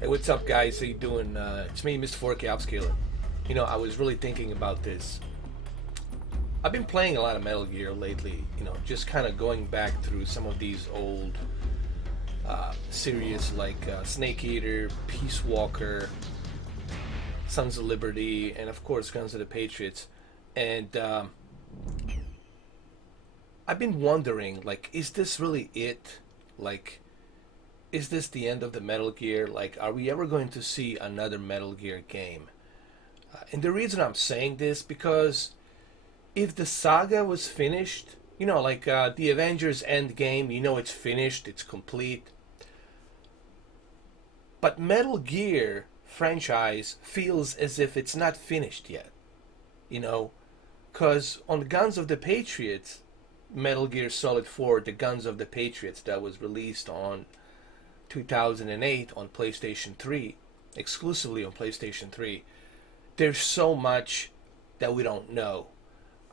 Hey, what's up, guys? How you doing? It's me, Mr. 4K Upscaler. I was really thinking about this. I've been playing a lot of Metal Gear lately. Just kind of going back through some of these old series like Snake Eater, Peace Walker, Sons of Liberty, and of course Guns of the Patriots. And I've been wondering, like, is this really it? Like, is this the end of the Metal Gear? Like, are we ever going to see another Metal Gear game? And the reason I'm saying this, because if the saga was finished, like the Avengers Endgame, it's finished, it's complete. But Metal Gear franchise feels as if it's not finished yet, because on Guns of the Patriots, Metal Gear Solid 4, the Guns of the Patriots, that was released on 2008 on PlayStation 3, exclusively on PlayStation 3, there's so much that we don't know.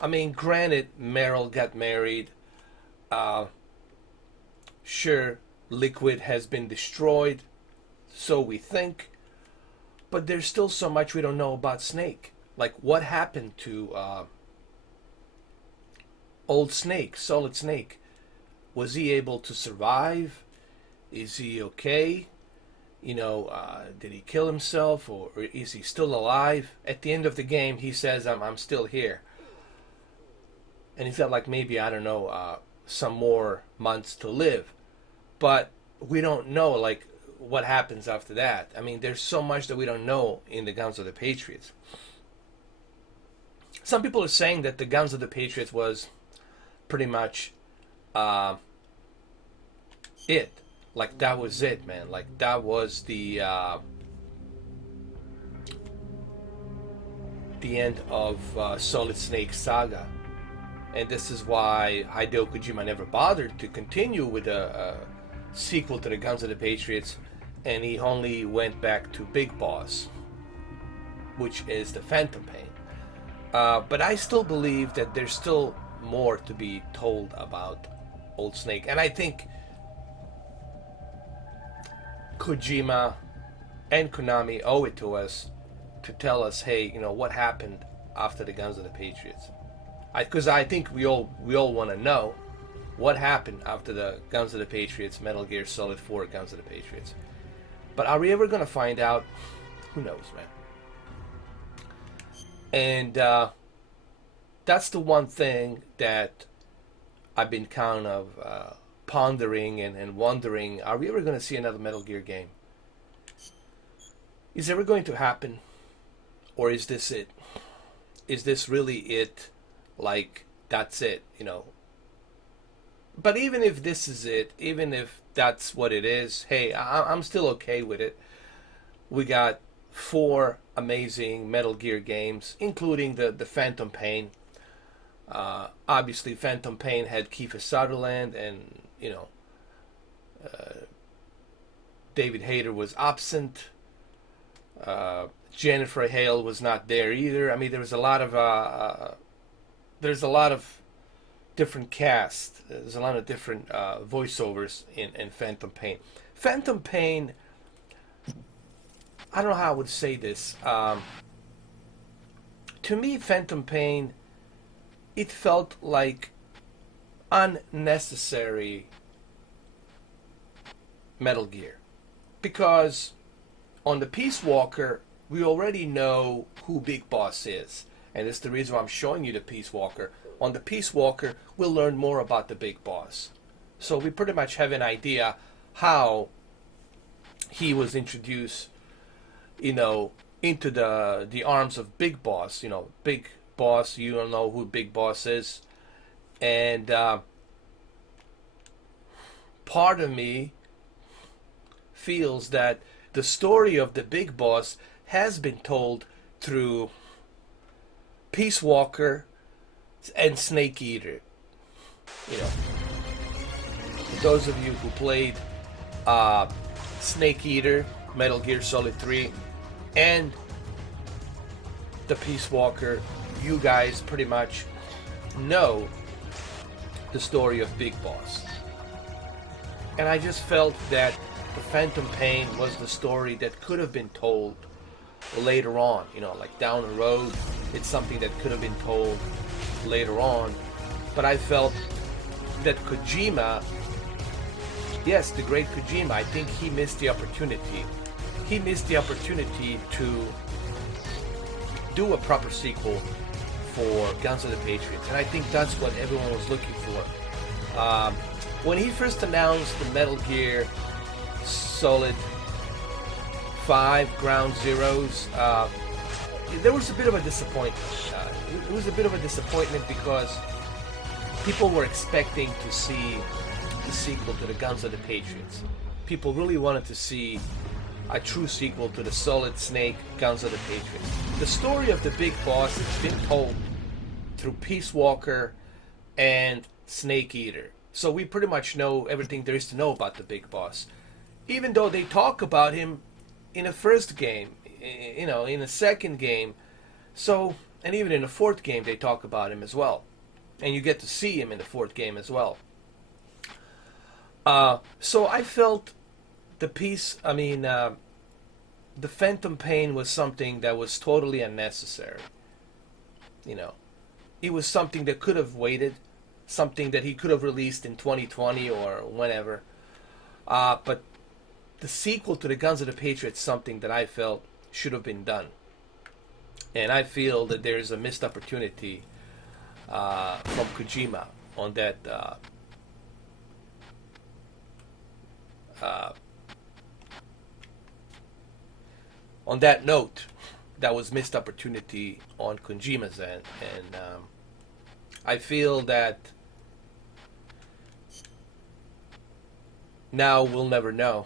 I mean, granted, Meryl got married. Sure, Liquid has been destroyed, so we think. But there's still so much we don't know about Snake. Like, what happened to old Snake, Solid Snake? Was he able to survive? Is he okay? Did he kill himself, or is he still alive? At the end of the game, he says, I'm still here. And he's got, like, maybe, I don't know, some more months to live. But we don't know, like, what happens after that. I mean, there's so much that we don't know in the Guns of the Patriots. Some people are saying that the Guns of the Patriots was pretty much it. Like, that was it, man. Like, that was the end of Solid Snake Saga. And this is why Hideo Kojima never bothered to continue with a sequel to the Guns of the Patriots, and he only went back to Big Boss, which is the Phantom Pain. But I still believe that there's still more to be told about Old Snake. And I think Kojima and Konami owe it to us to tell us, hey, what happened after the Guns of the Patriots. Because I think we all want to know what happened after the Guns of the Patriots, Metal Gear Solid 4, Guns of the Patriots. But are we ever going to find out? Who knows, man. And that's the one thing that I've been kind of pondering and wondering, are we ever going to see another Metal Gear game? Is it ever going to happen? Or is this it? Is this really it? Like, that's it, But even if this is it, even if that's what it is, hey, I'm still okay with it. We got 4 amazing Metal Gear games, including the Phantom Pain. Obviously, Phantom Pain had Kiefer Sutherland, and, David Hayter was absent. Jennifer Hale was not there either. I mean, there was a lot of... there's a lot of different cast. There's a lot of different voiceovers in Phantom Pain. Phantom Pain, I don't know how I would say this. To me, Phantom Pain, it felt like unnecessary Metal Gear. Because on the Peace Walker, we already know who Big Boss is. And it's the reason why I'm showing you the Peace Walker. On the Peace Walker, we'll learn more about the Big Boss. So we pretty much have an idea how he was introduced, into the arms of Big Boss. Big Boss, you don't know who Big Boss is. And part of me feels that the story of the Big Boss has been told through Peace Walker and Snake Eater. For those of you who played Snake Eater, Metal Gear Solid 3, and the Peace Walker, you guys pretty much know the story of Big Boss. And I just felt that the Phantom Pain was the story that could have been told later on, like down the road. It's something that could have been told later on. But I felt that Kojima, yes, the great Kojima, I think he missed the opportunity. He missed the opportunity to do a proper sequel for Guns of the Patriots. And I think that's what everyone was looking for. When he first announced the Metal Gear Solid 5 Ground Zeroes, there was a bit of a disappointment. It was a bit of a disappointment because people were expecting to see the sequel to the Guns of the Patriots. People really wanted to see a true sequel to the Solid Snake Guns of the Patriots. The story of the Big Boss has been told through Peace Walker and Snake Eater. So we pretty much know everything there is to know about the Big Boss. Even though they talk about him in the first game, in the second game, and even in the fourth game they talk about him as well. And you get to see him in the fourth game as well. So I felt the Phantom Pain was something that was totally unnecessary. It was something that could have waited, something that he could have released in 2020 or whenever. But the sequel to the Guns of the Patriots is something that I felt should have been done. And I feel that there is a missed opportunity from Kojima on that note. That was missed opportunity on Kojima's end, and I feel that now we'll never know.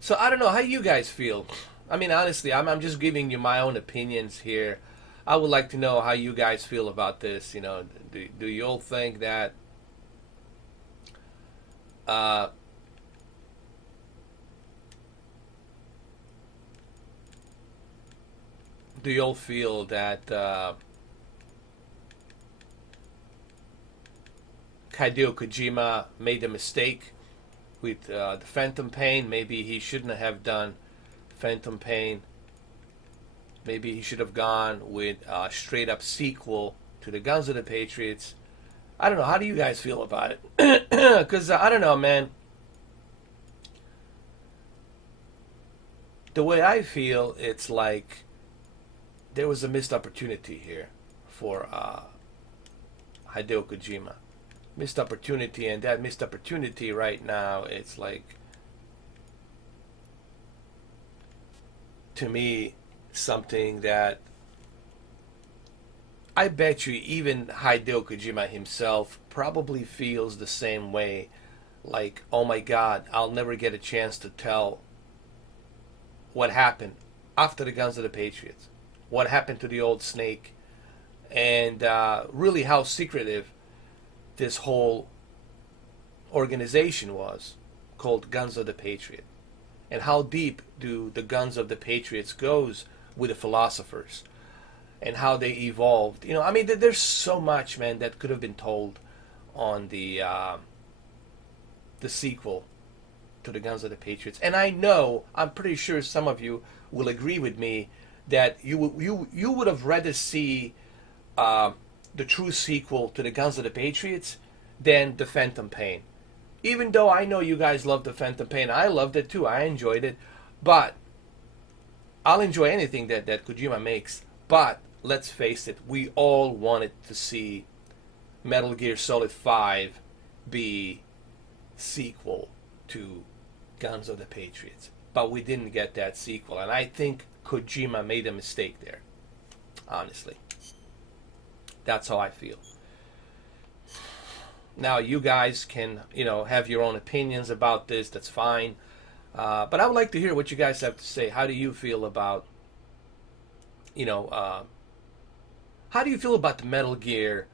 So I don't know how you guys feel. I mean, honestly, I'm just giving you my own opinions here. I would like to know how you guys feel about this. Do you all think that do you all feel that Hideo Kojima made a mistake with the Phantom Pain? Maybe he shouldn't have done Phantom Pain. Maybe he should have gone with a straight up sequel to the Guns of the Patriots. I don't know. How do you guys feel about it? Because I don't know, man. The way I feel, it's like there was a missed opportunity here for Hideo Kojima. Missed opportunity, and that missed opportunity right now, it's like, to me, something that I bet you even Hideo Kojima himself probably feels the same way. Like, oh my God, I'll never get a chance to tell what happened after the Guns of the Patriots. What happened to the old Snake. And really how secretive this whole organization was called Guns of the Patriot. And how deep do the Guns of the Patriots goes with the philosophers and how they evolved. I mean, there's so much, man, that could have been told on the sequel to the Guns of the Patriots. And I'm pretty sure some of you will agree with me that you would have rather see the true sequel to the Guns of the Patriots than the Phantom Pain. Even though I know you guys love the Phantom Pain, I loved it too. I enjoyed it, but I'll enjoy anything that Kojima makes. But let's face it, we all wanted to see Metal Gear Solid 5 be sequel to Guns of the Patriots. But we didn't get that sequel, and I think Kojima made a mistake there. Honestly. That's how I feel. Now, you guys can, have your own opinions about this. That's fine. But I would like to hear what you guys have to say. How do you feel about, how do you feel about the Metal Gear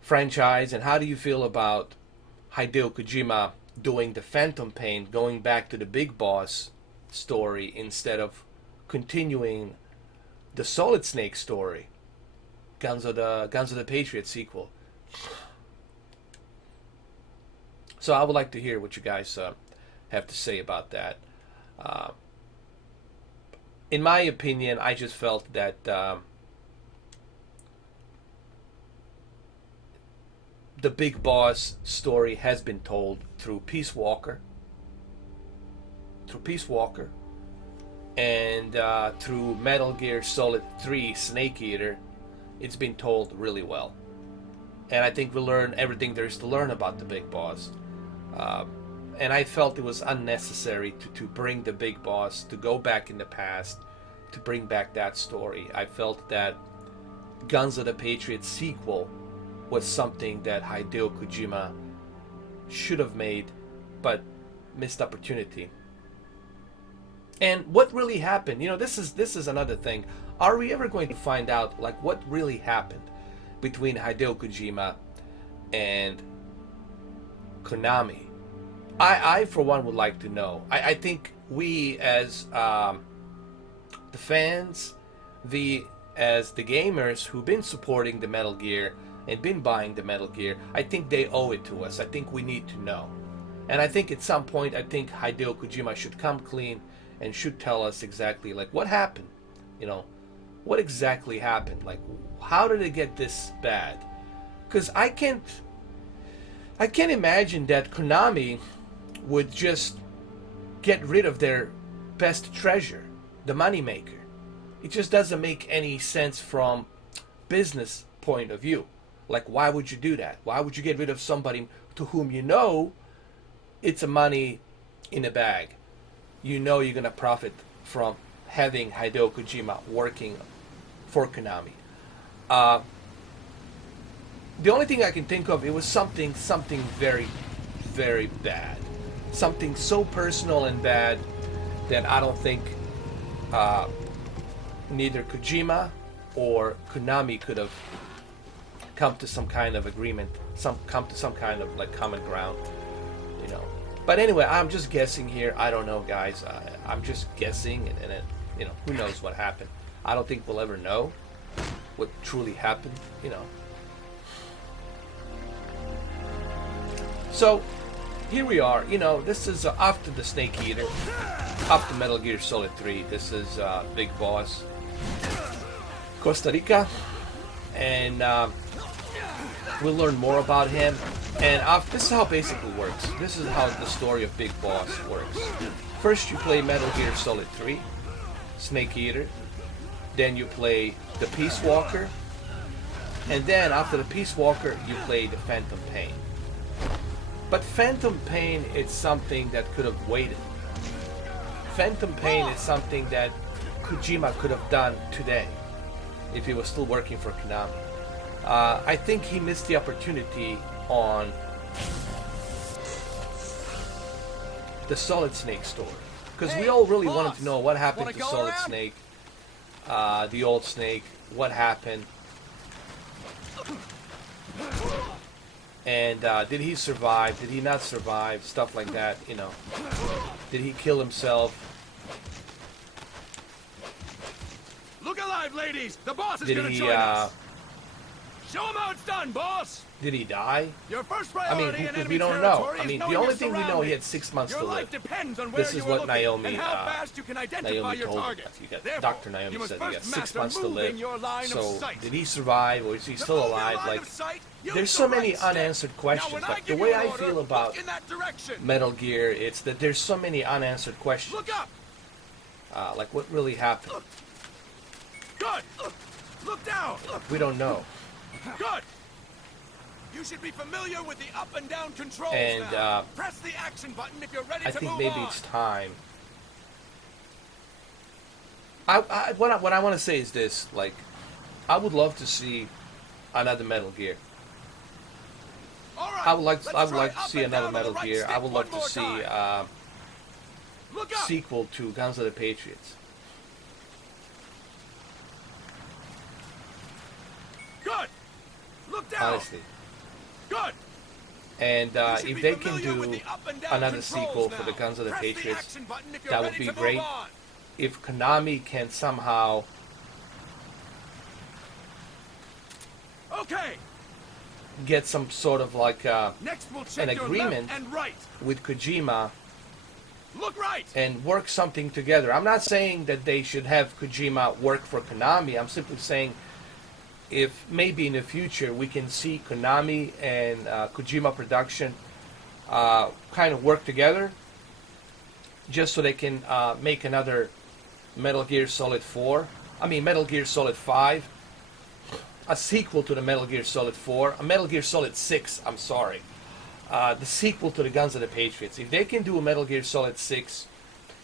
franchise? And how do you feel about Hideo Kojima doing the Phantom Pain, going back to the Big Boss story instead of continuing the Solid Snake story, Guns of the Patriots sequel. So I would like to hear what you guys have to say about that. In my opinion, I just felt that the Big Boss story has been told through Peace Walker, and through Metal Gear Solid 3 Snake Eater. It's been told really well, and I think we learn everything there is to learn about the Big Boss. And I felt it was unnecessary to bring the Big Boss, to go back in the past, to bring back that story. I felt that Guns of the Patriots sequel was something that Hideo Kojima should have made, but missed opportunity. And what really happened? This is another thing. Are we ever going to find out like what really happened between Hideo Kojima and Konami? I for one would like to know. I think we as the fans, as the gamers who've been supporting the Metal Gear and been buying the Metal Gear, I think they owe it to us. I think we need to know. And I think at some point, I think Hideo Kojima should come clean and should tell us exactly like what happened. What exactly happened? Like, how did it get this bad? Because I can't imagine that Konami would just get rid of their best treasure, the moneymaker. It just doesn't make any sense from business point of view. Like, why would you do that? Why would you get rid of somebody to whom it's a money in a bag? You're going to profit from having Hideo Kojima working for Konami. The only thing I can think of, it was something very, very bad. Something so personal and bad that I don't think neither Kojima or Konami could have come to some kind of agreement, come to some kind of like common ground, But anyway, I'm just guessing here. I don't know, guys. I'm just guessing, and who knows what happened. I don't think we'll ever know what truly happened, So, here we are. This is after the Snake Eater, after Metal Gear Solid 3. This is Big Boss, Costa Rica, and we'll learn more about him. And this is how it basically works. This is how the story of Big Boss works. First, you play Metal Gear Solid 3, Snake Eater. Then you play the Peace Walker. And then, after the Peace Walker, you play the Phantom Pain. But Phantom Pain is something that could have waited. Phantom Pain is something that Kojima could have done today if he was still working for Konami. I think he missed the opportunity on the Solid Snake story, because we all really wanted to know what happened to Solid Snake, the old Snake, what happened, and did he survive, did he not survive, stuff like that, did he kill himself, look alive, ladies, the boss is gonna join us. Show him how it's done, boss! Did he die? Your first priority because we don't know. The only thing we know, he had 6 months to live. This is what Naomi told us. Dr. Naomi said he had 6 months to live. So, did he survive, or is he still alive? Like, there's so many unanswered questions. Like, the way I feel about Metal Gear, it's that there's so many unanswered questions. Look up! Like, what really happened? Good! Look down! We don't know. Good! You should be familiar with the up and down controls and, now. Press the action button if you're ready to move on. I think maybe it's time. What I want to say is this, like, I would love to see another Metal Gear. Right, I would like to see another Metal Gear. I would love to see sequel to Guns of the Patriots. Good. Look down. Honestly. Good. And if they can do another sequel for the Guns of the Patriots, that would be great. If Konami can somehow get some sort of like an agreement with Kojima and work something together. I'm not saying that they should have Kojima work for Konami. I'm simply saying if maybe in the future we can see Konami and Kojima Production kind of work together just so they can make another Metal Gear Solid 4. I mean Metal Gear Solid 5. A sequel to the Metal Gear Solid 4. A Metal Gear Solid 6, I'm sorry. The sequel to the Guns of the Patriots. If they can do a Metal Gear Solid 6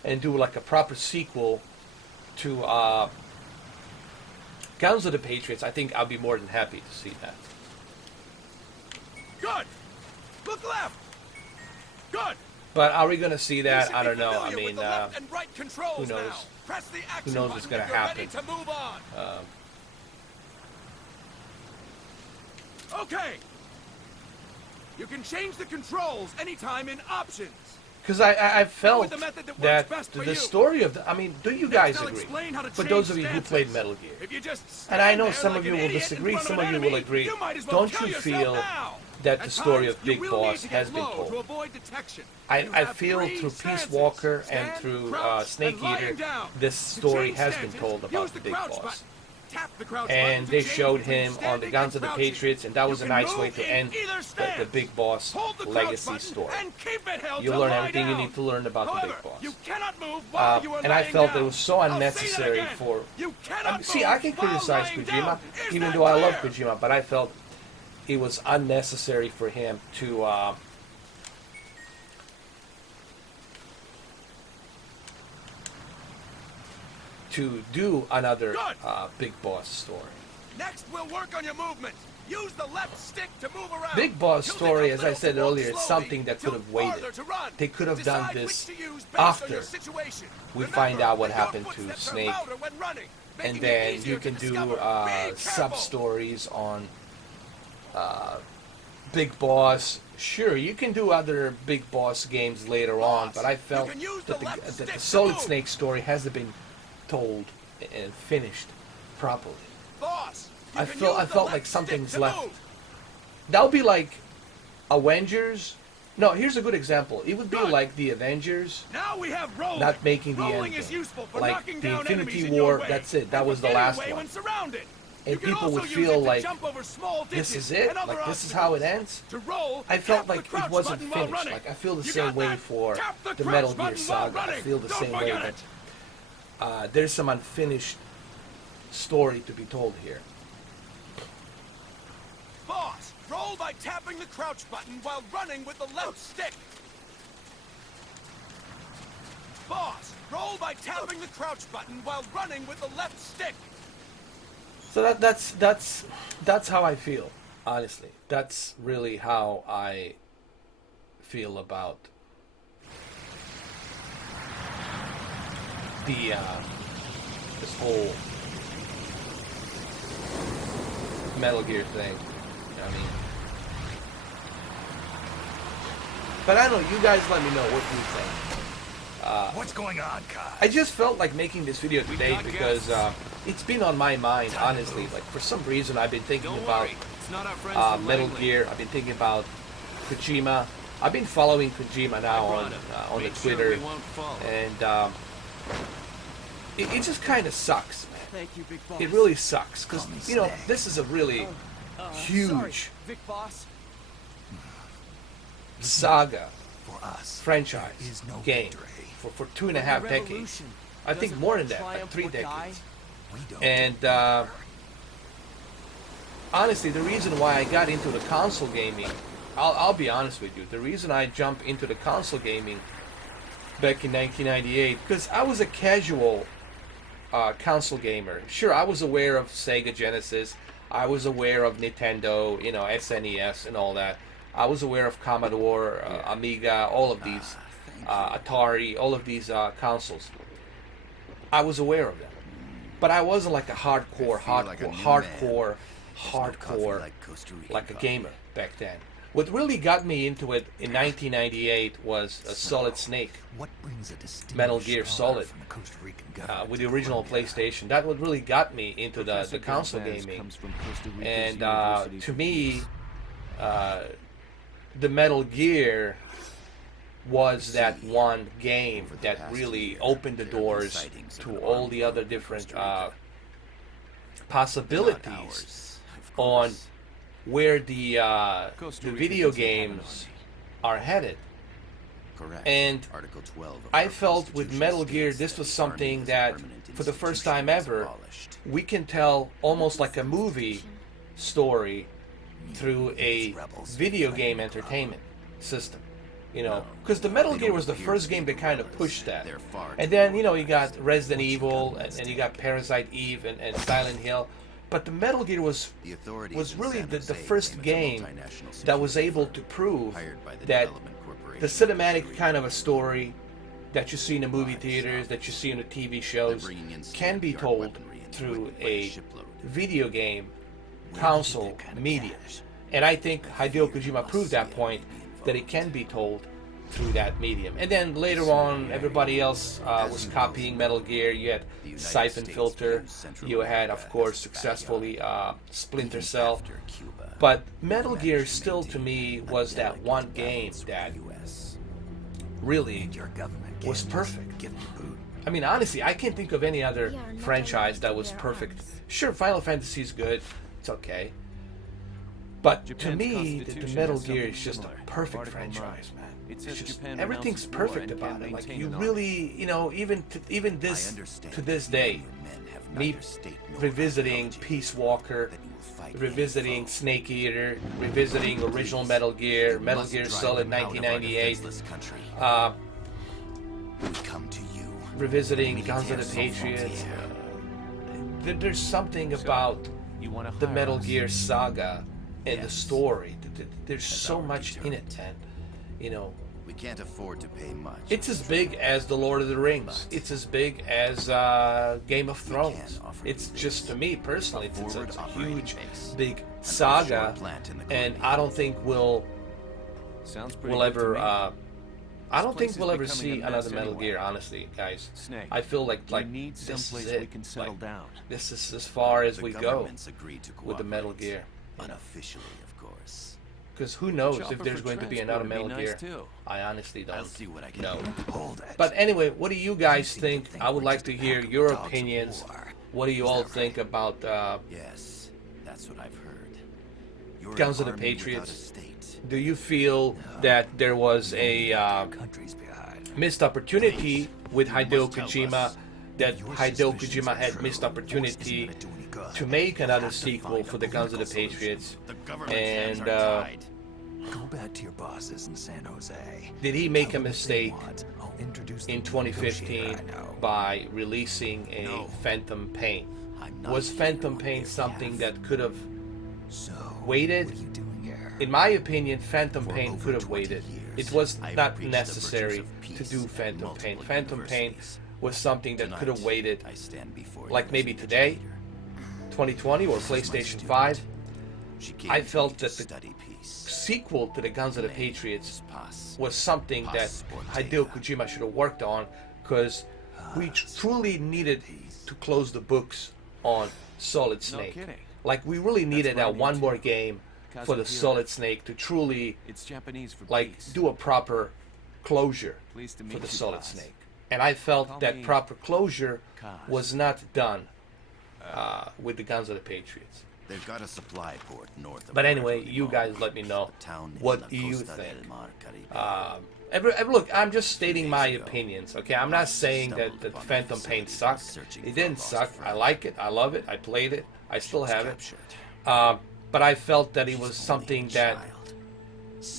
and do like a proper sequel to Guns of the Patriots, I think I'll be more than happy to see that. Good. Look left. Good. But are we going to see that? I don't know. I mean, right who knows? Who knows what's going to happen? Okay. You can change the controls anytime in options. Because I felt that the story of the... I mean, do you guys agree? For those of you who played Metal Gear. And I know some of you will disagree, some of you will agree. Don't you feel that the story of Big Boss has been told? I feel through Peace Walker and through Snake Eater, this story has been told about the Big Boss. And they showed him on the Guns of the Patriots, and that was a nice way to end the Big Boss legacy story. You learn everything you need to learn about the Big Boss. And I felt it was so unnecessary for... see, I can criticize Kojima, even though I love Kojima, but I felt it was unnecessary for him to do another Big Boss story. Next, we'll work on your movement. Use the left stick to move around. Big Boss story, as I said earlier, is something that could have waited. They could have done this after we find out what happened to Snake, and then you can do sub-stories on Big Boss. Sure, you can do other Big Boss games later on, but I felt that the Solid Snake story hasn't been told and finished properly. I felt like something's left. That would be like Avengers. No, here's a good example. It would be like the Avengers not making the end game. Like the Infinity War, that's it. That was the last one. And people would feel like, this is it? Like, this is how it ends? I felt like it wasn't finished. Like, I feel the same way for the Metal Gear Saga. I feel the same way that there's some unfinished story to be told here. Boss, roll by tapping the crouch button while running with the left stick. Boss, roll by tapping the crouch button while running with the left stick. So that's how I feel, honestly. That's really how I feel about this whole Metal Gear thing. I mean, but I don't know. You guys let me know what you think. What's going on, Kai? I just felt like making this video today because it's been on my mind, honestly. Like, for some reason, I've been thinking about Metal Gear. I've been thinking about Kojima. I've been following Kojima now on the Twitter, and it just kind of sucks, man. Thank you, Big Boss. It really sucks because you know this is a really huge Big Boss. saga For us, franchise game for 2.5 decades. I think more than that, like 3 decades. And honestly, the reason why I got into the console gaming, I'll be honest with you, the reason I jumped into the console gaming back in 1998, because I was a casual console gamer. Sure, I was aware of Sega Genesis, I was aware of Nintendo, you know, SNES and all that. I was aware of Commodore, Amiga, all of these, Atari, all of these consoles. I was aware of them, but I wasn't like a hardcore, like a gamer back then. What really got me into it in 1998 was a Solid Snake, Metal Gear Solid, with the original PlayStation. That what really got me into the console gaming. And to me, the Metal Gear was that one game that really opened the doors to all the other different possibilities on where the video games are headed. And I felt with Metal Gear this was something that for the first time ever we can tell almost like a movie story through a video game entertainment system. You know, because the Metal Gear was the first game that kind of pushed that. And then, you know, you got Resident Evil, and you got Parasite Eve and Silent Hill. But the Metal Gear was really the first game that was able to prove that the cinematic kind of a story that you see in the movie theaters, that you see in the TV shows, can be told through a video game console medium. And I think Hideo Kojima proved that point, that it can be told through that medium. And then later on, everybody else was copying Metal Gear. You had Siphon Filter. You had, of course, successfully Splinter Cell. But Metal Gear still, to me, was that one game that really was perfect. I mean, honestly, I can't think of any other franchise that was perfect. Sure, Final Fantasy is good. It's okay. But to me, the Metal Gear is just a perfect franchise, man. It's just everything's perfect about it. Like you really, you know, even to this day, me revisiting Peace Walker, revisiting Snake Eater, revisiting original Metal Gear, Metal Gear Solid 1998, revisiting Guns of the Patriots. There's something about the Metal Gear Saga and the story. There's so much in it, and you know, we can't afford to pay much. It's as big as the Lord of the Rings. It's as big as Game of Thrones. It's just, to me personally, it's a huge, big saga, and I don't think we'll ever. I don't think we'll ever see another Metal Gear, honestly, guys. I feel like this is it. This is as far as we go with the Metal Gear. Unofficially, of course. Because who knows if there's going to be another Metal Gear. I honestly don't know. But anyway, what do you guys think? I would like to hear your opinions. What do you all think about Yes, that's what I've heard. Guns of the Patriots? Do you feel that there was a missed opportunity with Hideo Kojima, that Hideo Kojima had missed opportunity to make another sequel for the Guns of the Patriots? And go back to your bosses in San Jose. Did he make a mistake in 2015 by releasing a Phantom Pain? Was Phantom Pain something that could have waited? In my opinion, Phantom Pain could have waited. It was not necessary to do Phantom Pain. Phantom Pain was something that could have waited, like maybe today, 2020, or PlayStation 5. I felt that the sequel to the Guns of the Patriots was something that Hideo Kojima should have worked on, because we truly needed to close the books on Solid Snake. Like, we really needed that one more game for the Solid Snake to truly, like, do a proper closure for the Solid Snake. And I felt that proper closure was not done with the Guns of the Patriots. They've got a supply port north of. But anyway, you guys let me know what you think. Look, I'm just stating my opinions, okay? I'm not saying that the Phantom Pain sucked. It didn't suck. I like it. I love it. I played it. I still have it. But I felt that it was something that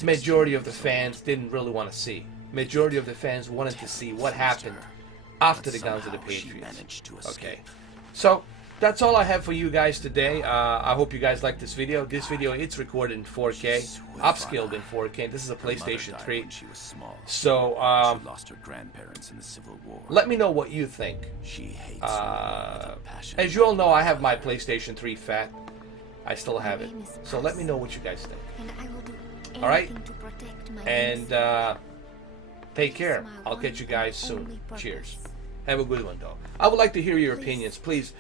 majority of the fans didn't really want to see. Majority of the fans wanted to see what happened after the Guns of the Patriots. Okay, so that's all I have for you guys today. I hope you guys like this video. This video, it's recorded in 4K, upscaled in 4K. This is a PlayStation 3. So let me know what you think. As you all know, I have my PlayStation 3 fat. I still have it. So let me know what you guys think. And I will do All right? And take care. I'll catch you guys soon. Cheers. Have a good one, though. I would like to hear your opinions. Please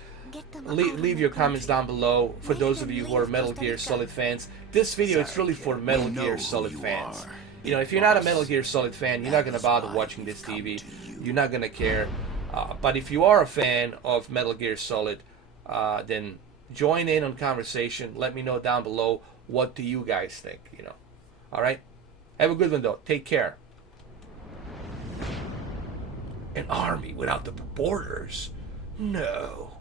leave your comments down below. For those of you who are Metal Gear Solid fans, this video is really for Metal Gear Solid fans. You know, if you're not a Metal Gear Solid fan, you're not going to bother watching this TV. You're not going to care. But if you are a fan of Metal Gear Solid, then join in on conversation. Let me know down below, what do you guys think, you know. All right? Have a good one, though. Take care. An army without the borders? No.